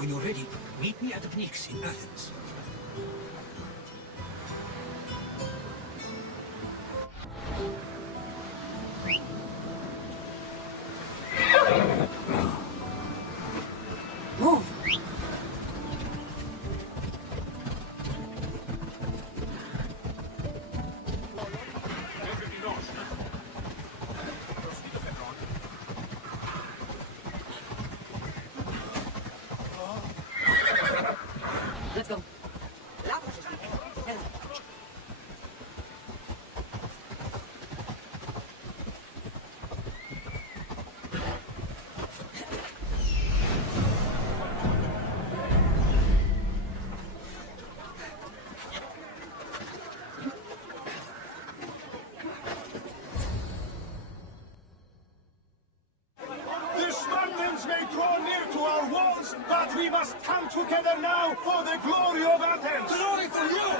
When you're ready, meet me at the Pnyx in Athens. Move! Let's go. The Spartans may draw near to our walls, but we must come together now for the glory of Athens! Glory to you!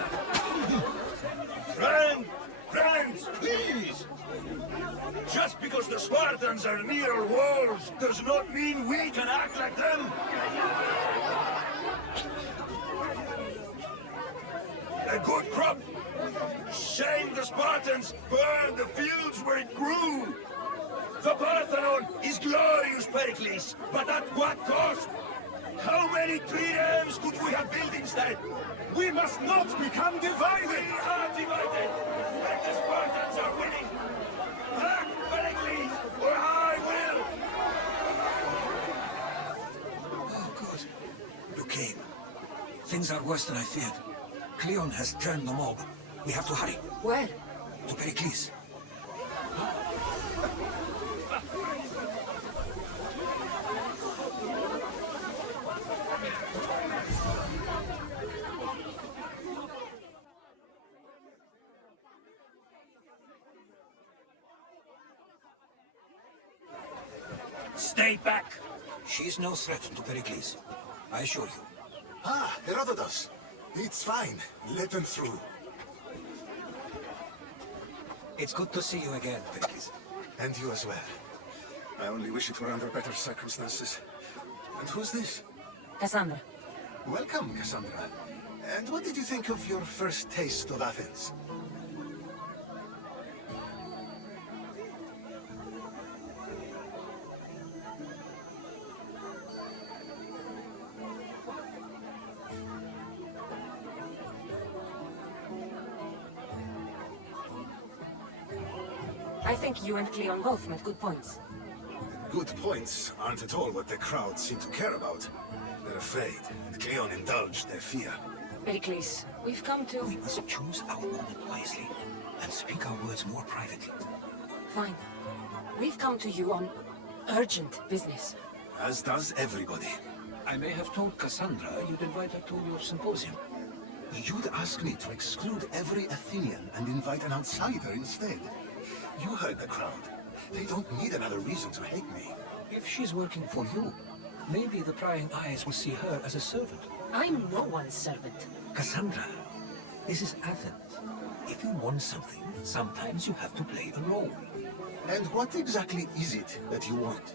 Friends, please! Just because the Spartans are near our walls does not mean we can act like them! A good crop! Shame the Spartans burned the fields where it grew! The Parthenon is glorious, Pericles, but at what cost? How many triremes could we have built instead? We must not become divided! We are divided! And the Spartans are winning! Act, Pericles, or I will! Oh, good. You came. Things are worse than I feared. Cleon has turned the mob. We have to hurry. Where? To Pericles. Stay back! She's no threat to Pericles. I assure you. Ah, Herodotus. It's fine. Let them through. It's good to see you again, Pericles. And you as well. I only wish it were under better circumstances. And who's this? Cassandra. Welcome, Cassandra. And what did you think of your first taste of Athens? I think you and Cleon both made good points. Good points aren't at all what the crowd seem to care about. They're afraid, and Cleon indulged their fear. Pericles, we've come to... We must choose our moment wisely and speak our words more privately. Fine. We've come to you on urgent business. As does everybody. I may have told Cassandra you'd invite her to your symposium. You'd ask me to exclude every Athenian and invite an outsider instead. You heard the crowd. They don't need another reason to hate me. If she's working for you, maybe the prying eyes will see her as a servant. I'm no one's servant. Cassandra, this is Athens. If you want something, sometimes you have to play a role. And what exactly is it that you want?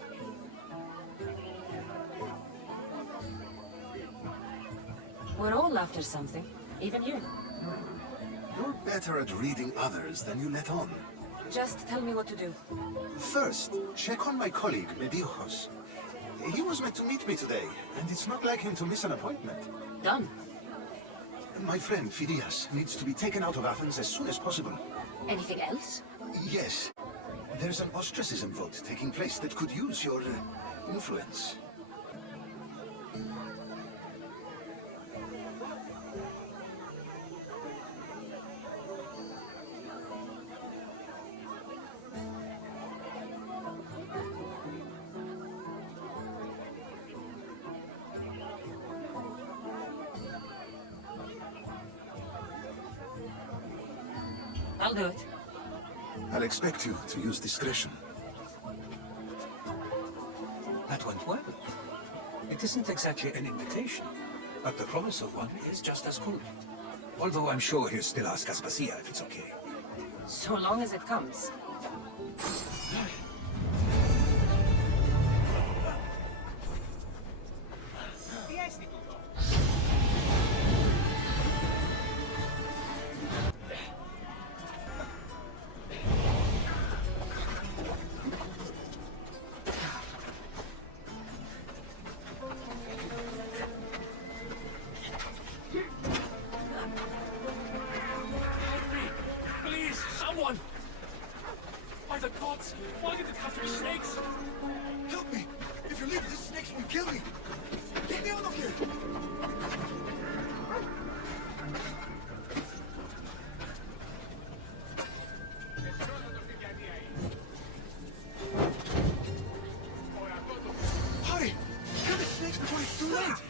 We're all after something, even you. You're better at reading others than you let on. Just tell me what to do. First, check on my colleague, Mediocos. He was meant to meet me today, and it's not like him to miss an appointment. Done. My friend, Phidias, needs to be taken out of Athens as soon as possible. Anything else? Yes. There's an ostracism vote taking place that could use your influence. I'll do it. I'll expect you to use discretion. That went well. It isn't exactly an invitation, but the promise of one is just as good. Although I'm sure he'll still ask Aspasia if it's okay. So long as it comes. Yes, gods! Why did it have to be snakes? Help me! If you leave, these snakes will kill me! Get me out of here! Hurry! Kill the snakes before it's too late!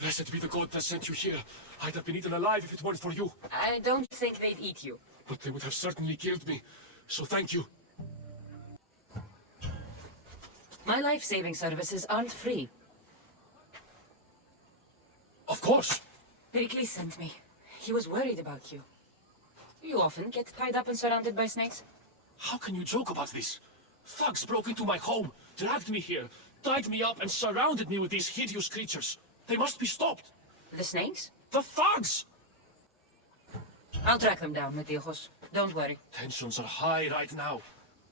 Blessed be the god that sent you here. I'd have been eaten alive if it weren't for you. I don't think they'd eat you. But they would have certainly killed me. So thank you. My life-saving services aren't free. Of course. Pericles sent me. He was worried about you. You often get tied up and surrounded by snakes? How can you joke about this? Thugs broke into my home, dragged me here, tied me up and surrounded me with these hideous creatures. They must be stopped. The snakes? The thugs! I'll track them down, Metiojos. Don't worry. Tensions are high right now.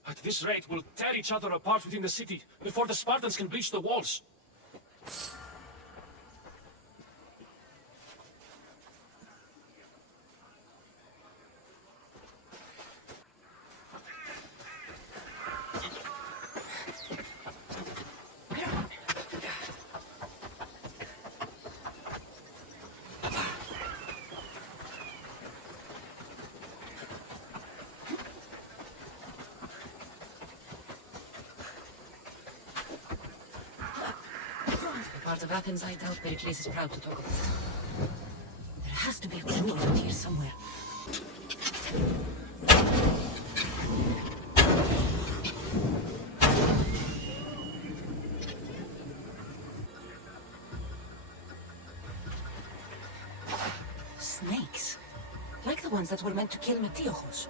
At this rate, we'll tear each other apart within the city before the Spartans can breach the walls. Part of Athens I doubt Pericles is proud to talk about. There has to be a clue around here somewhere. Snakes? Like the ones that were meant to kill Metiojos.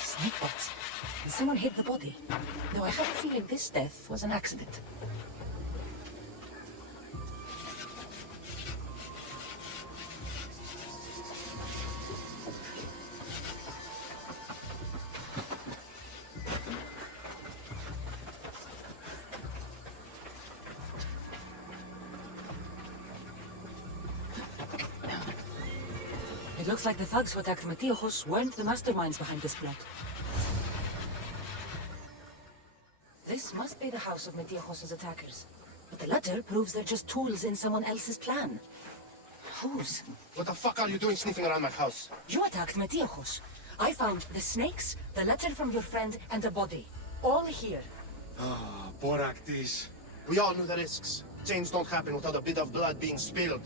Snake bots. And someone hid the body. Though I have a feeling this death was an accident. It looks like the thugs who attacked Metiojos weren't the masterminds behind this plot. This must be the house of Metiojos' attackers. But the letter proves they're just tools in someone else's plan. Whose? What the fuck are you doing sniffing around my house? You attacked Metiojos. I found the snakes, the letter from your friend, and a body. All here. Ah, Boraktis. We all knew the risks. Change don't happen without a bit of blood being spilled.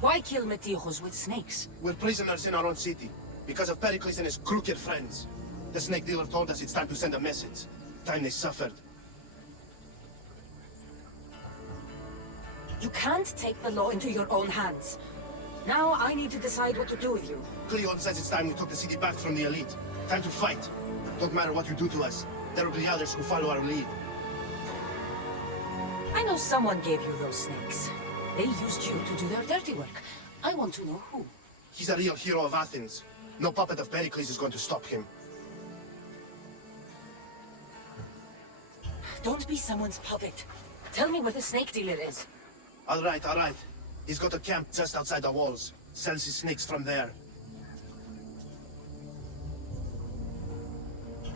Why kill Metiojos with snakes? We're prisoners in our own city, because of Pericles and his crooked friends. The snake dealer told us it's time to send a message. Time they suffered. You can't take the law into your own hands. Now I need to decide what to do with you. Cleon says it's time we took the city back from the elite. Time to fight. Don't matter what you do to us. There will be others who follow our lead. I know someone gave you those snakes. They used you to do their dirty work. I want to know who. He's a real hero of Athens. No puppet of Pericles is going to stop him. Don't be someone's puppet. Tell me where the snake dealer is. All right, all right. He's got a camp just outside the walls. Sells his snakes from there.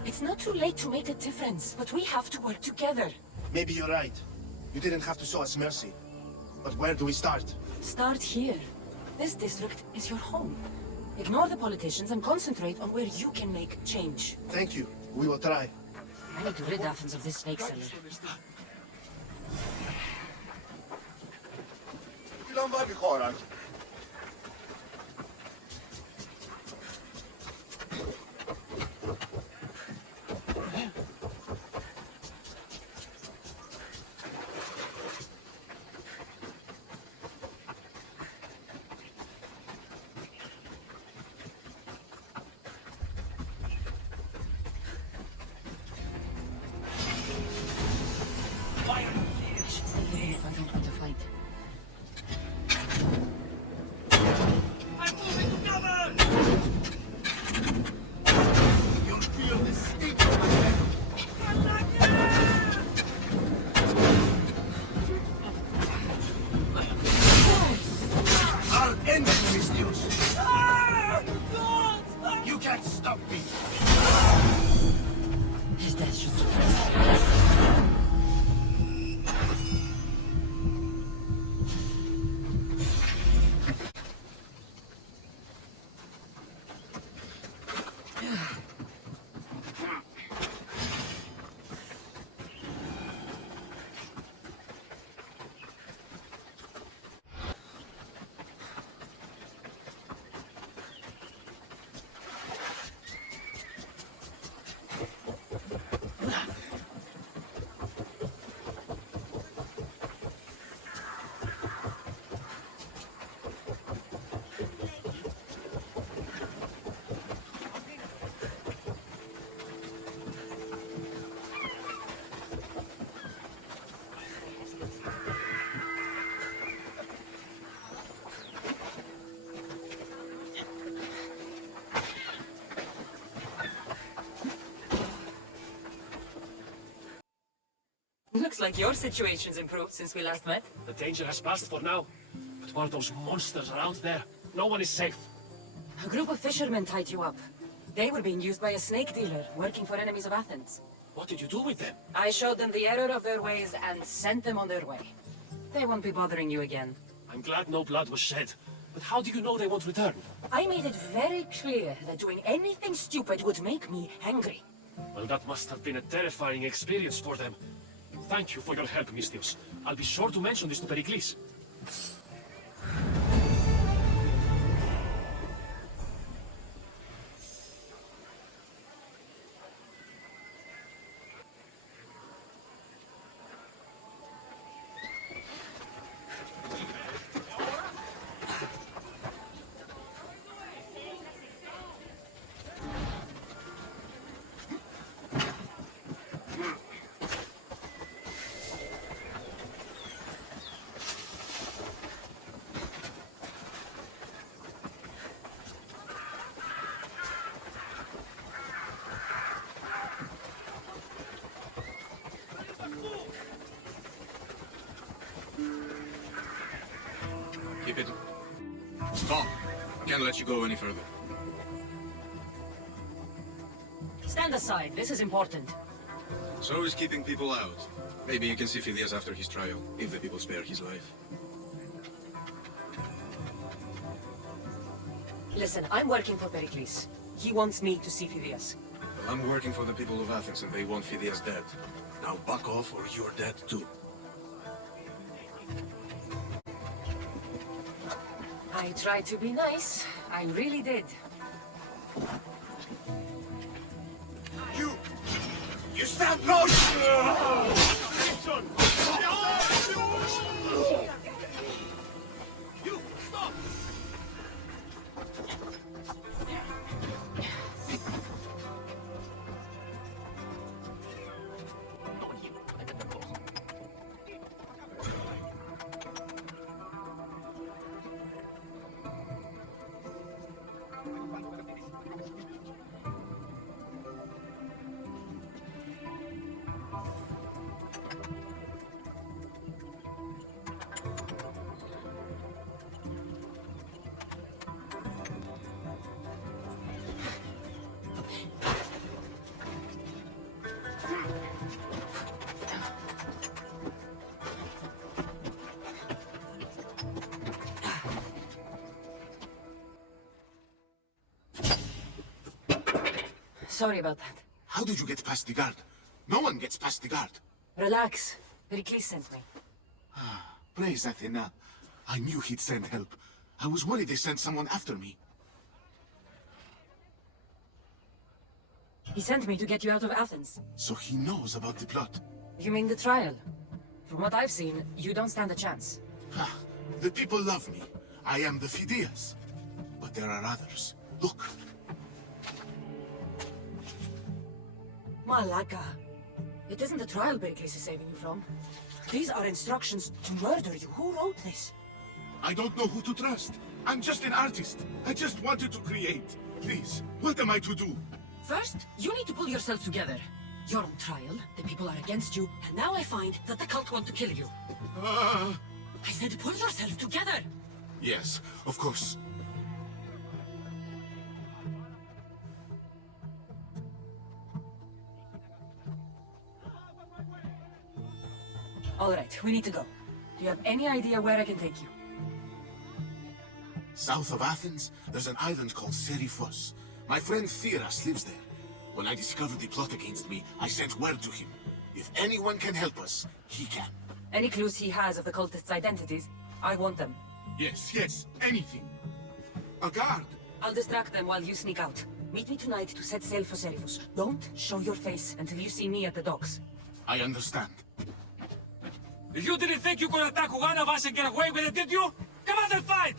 It's not too late to make a difference, but we have to work together. Maybe you're right. You didn't have to show us mercy. But where do we start? Start here. This district is your home. Ignore the politicians and concentrate on where you can make change. Thank you. We will try. I need to rid Athens of this snake seller. Ilan var bir koran? of me! His death should surprise Looks like your situation's improved since we last met. The danger has passed for now. But while those monsters are out there, no one is safe. A group of fishermen tied you up. They were being used by a snake dealer working for enemies of Athens. What did you do with them? I showed them the error of their ways and sent them on their way. They won't be bothering you again. I'm glad no blood was shed. But how do you know they won't return? I made it very clear that doing anything stupid would make me angry. Well, that must have been a terrifying experience for them. Thank you for your help, Misthios. I'll be sure to mention this to Pericles. Keep it. Stop. I can't let you go any further. Stand aside, this is important. So is keeping people out. Maybe you can see Phidias after his trial, if the people spare his life. Listen, I'm working for Pericles. He wants me to see Phidias. Well, I'm working for the people of Athens and they want Phidias dead. Now back off or you're dead too. I tried to be nice. I really did. You stand close! Listen! You stop! Sorry about that. How did you get past the guard? No one gets past the guard. Relax. Pericles sent me. Praise Athena. I knew he'd send help. I was worried they sent someone after me. He sent me to get you out of Athens. So he knows about the plot. You mean the trial? From what I've seen, you don't stand a chance. The people love me. I am the Phidias. But there are others. Look. Malaka. It isn't the trial Pericles is saving you from. These are instructions to murder you. Who wrote this? I don't know who to trust. I'm just an artist. I just wanted to create. Please, what am I to do? First, you need to pull yourself together. You're on trial, the people are against you, and now I find that the cult want to kill you. I said pull yourself together! Yes, of course. All right, we need to go. Do you have any idea where I can take you? South of Athens, there's an island called Seriphos. My friend Theras lives there. When I discovered the plot against me, I sent word to him. If anyone can help us, he can. Any clues he has of the cultists' identities? I want them. Yes, anything. A guard! I'll distract them while you sneak out. Meet me tonight to set sail for Seriphos. Don't show your face until you see me at the docks. I understand. You didn't think you could attack one of us and get away with it, did you? Come on and fight!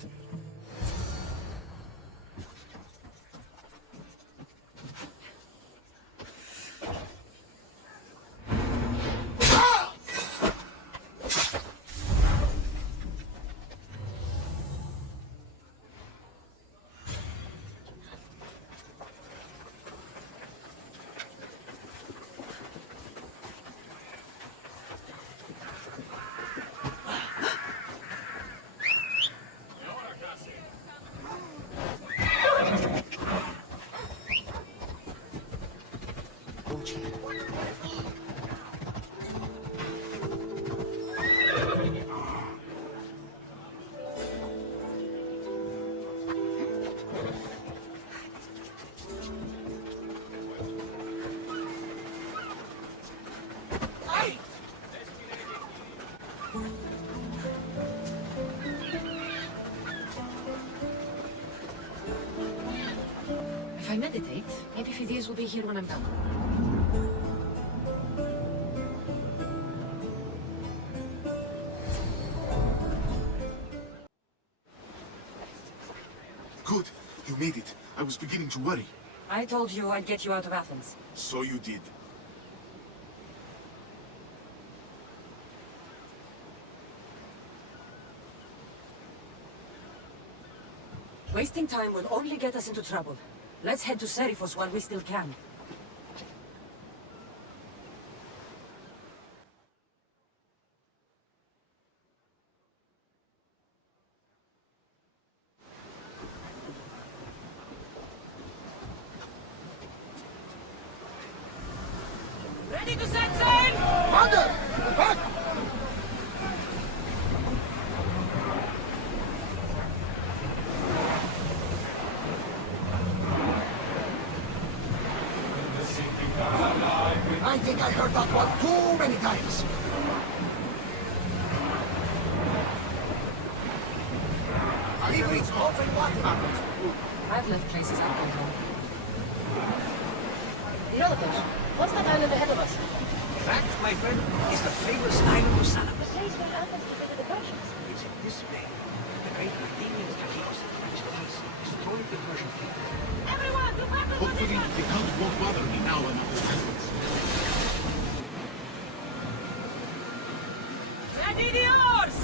If I meditate, maybe Phidias will be here when I'm done. Good, you made it. I was beginning to worry. I told you I'd get you out of Athens. So you did. Wasting time will only get us into trouble. Let's head to Seriphos while we still can. Ready to set sail! Mother! Back! I think I heard that one too many times. He reads open water. I've left places I've gone home. Relatives, what's that island ahead of us? That, my friend, is the famous island of Salamis. The place where Athens defeated the Persians. It's in this bay the great Athenian strategist managed to destroy the Persian fleet. Everyone, to battle! Hopefully, the Count won't bother me now I'm at Athens. Ready the oars!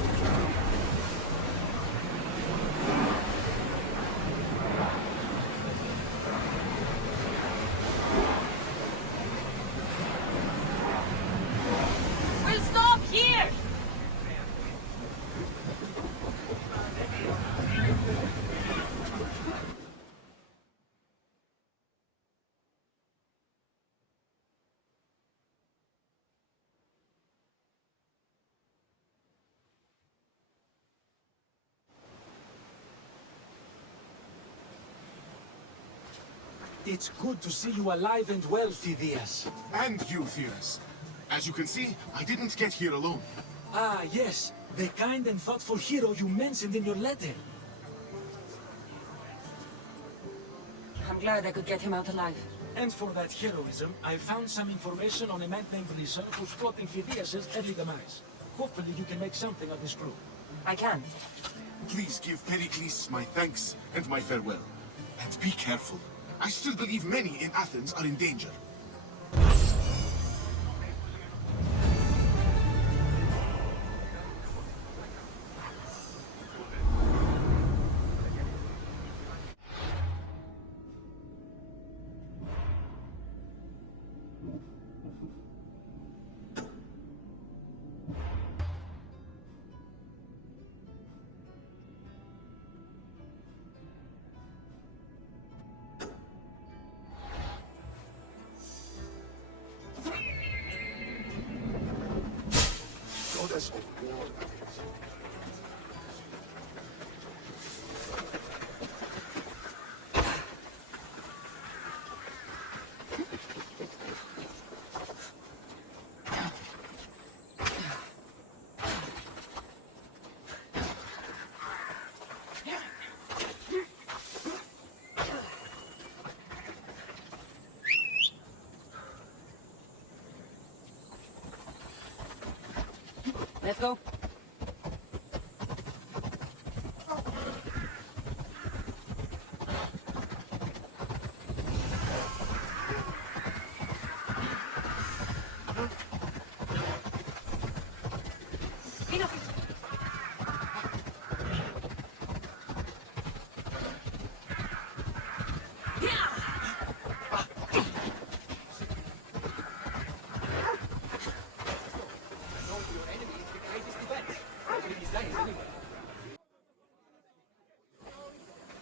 We'll stop here! It's good to see you alive and well, Phidias. And you, Theras. As you can see, I didn't get here alone. Ah, yes. The kind and thoughtful hero you mentioned in your letter. I'm glad I could get him out alive. And for that heroism, I found some information on a man named Risa who's plotting Phidias' early demise. Hopefully you can make something of this crew. I can. Please give Pericles my thanks and my farewell. And be careful. I still believe many in Athens are in danger. Let's go.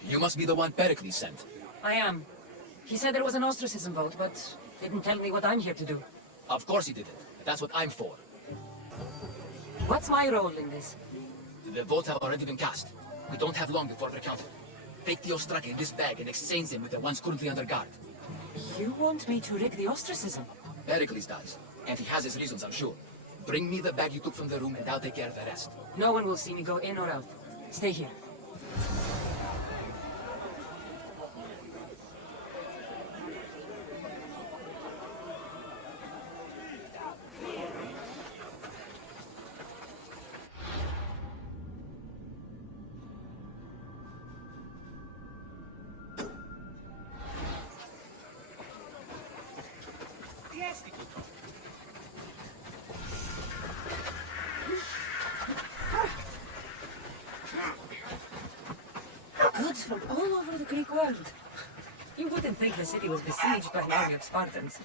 You must be the one Pericles sent. I am. He said there was an ostracism vote, but didn't tell me what I'm here to do. Of course he didn't. That's what I'm for. What's my role in this? The votes have already been cast. We don't have long before they're counted. Take the Ostraki in this bag and exchange them with the ones currently under guard. You want me to rig the ostracism? Pericles does. And he has his reasons, I'm sure. Bring me the bag you took from the room and I'll take care of the rest. No one will see me go in or out. Stay here. Goods from all over the Greek world. You wouldn't think the city was besieged by an army of Spartans.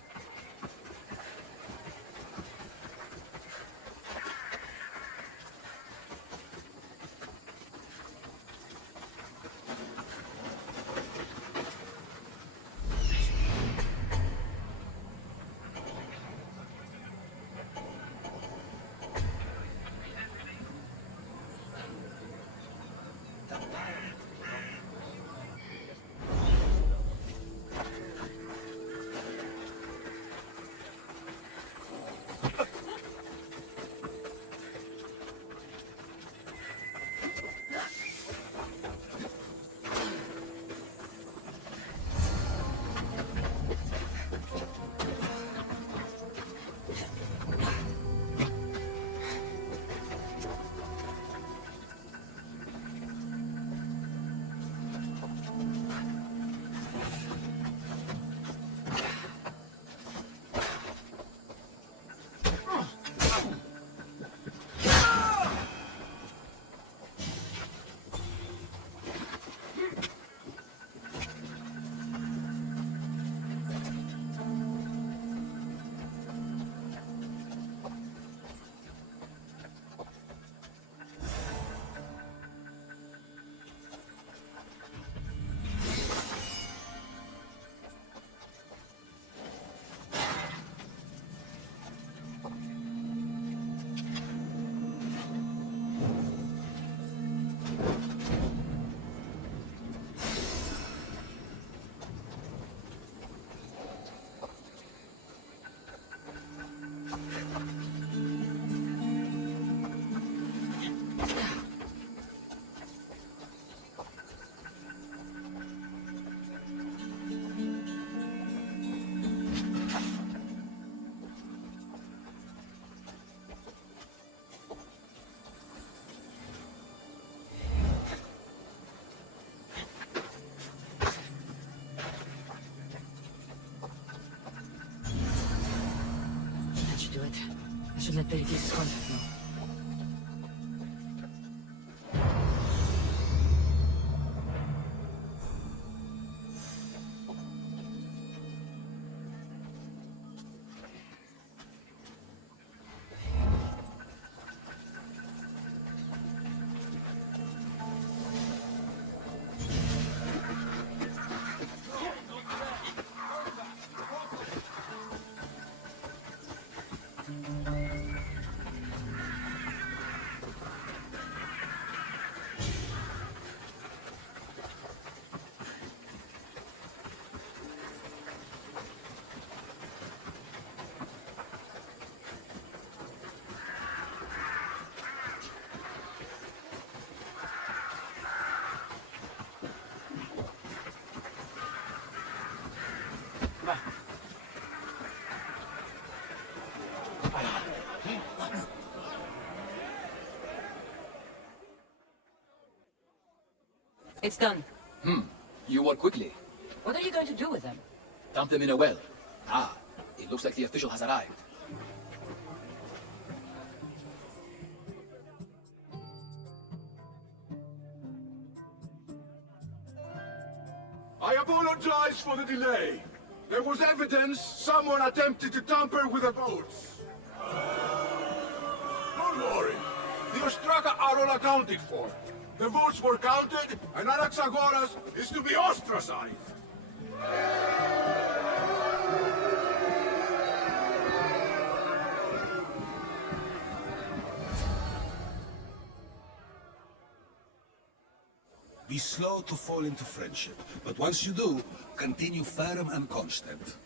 Do it. I should let Pericles' contact know. It's done. You work quickly. What are you going to do with them? Dump them in a well. Ah, it looks like the official has arrived. I apologize for the delay. There was evidence someone attempted to tamper with the votes. Don't worry. The Ostraka are all accounted for. The votes were counted, and Anaxagoras is to be ostracized. Be slow to fall into friendship, but once you do, continue firm and constant.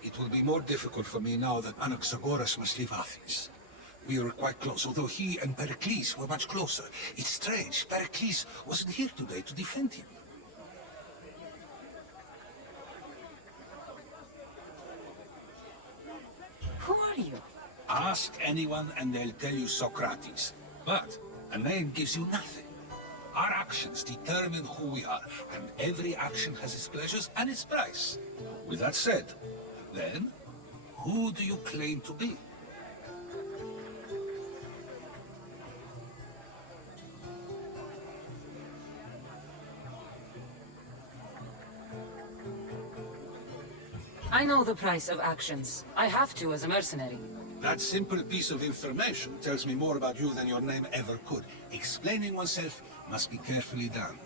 It will be more difficult for me now that Anaxagoras must leave Athens. We were quite close, although he and Pericles were much closer. It's strange, Pericles wasn't here today to defend him. Who are you? Ask anyone and they'll tell you Socrates. But a name gives you nothing. Our actions determine who we are, and every action has its pleasures and its price. With that said, then, who do you claim to be? I know the price of actions. I have to as a mercenary. That simple piece of information tells me more about you than your name ever could. Explaining oneself must be carefully done.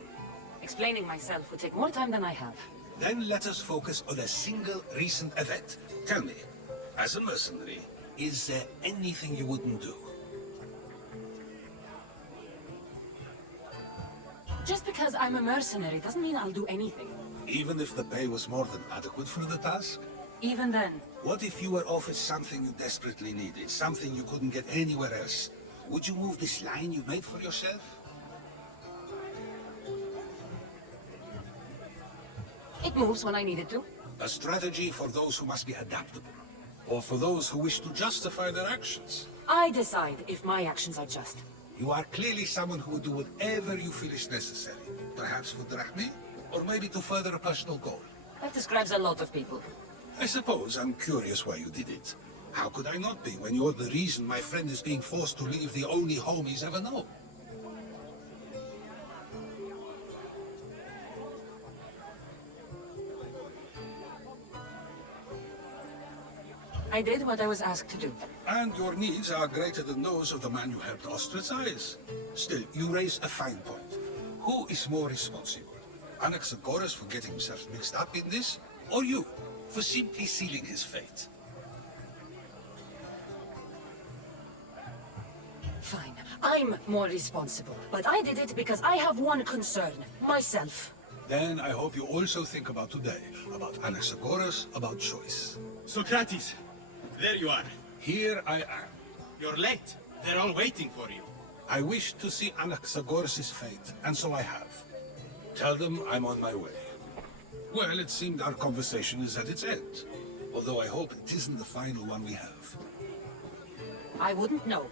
Explaining myself would take more time than I have. Then let us focus on a single recent event. Tell me, as a mercenary, is there anything you wouldn't do? Just because I'm a mercenary doesn't mean I'll do anything. Even if the pay was more than adequate for the task? Even then, What if you were offered something you desperately needed, something you couldn't get anywhere else? Would you move this line you made for yourself? it moves when I need it to. A strategy for those who must be adaptable, or for those who wish to justify their actions. I decide if my actions are just. You are clearly someone who would do whatever you feel is necessary. Perhaps for drachmae, or maybe to further a personal goal. That describes a lot of people. I suppose I'm curious why you did it. How could I not be when you're the reason my friend is being forced to leave the only home he's ever known? I did what I was asked to do. And your needs are greater than those of the man you helped ostracize. Still, you raise a fine point. Who is more responsible? Anaxagoras for getting himself mixed up in this, or you, for simply sealing his fate? Fine. I'm more responsible. But I did it because I have one concern. Myself. Then I hope you also think about today, about Anaxagoras, about choice. Socrates, there you are. Here I am. You're late. They're all waiting for you. I wish to see Anaxagoras' fate, and so I have. Tell them I'm on my way. Well, it seemed our conversation is at its end. Although I hope it isn't the final one we have. I wouldn't know.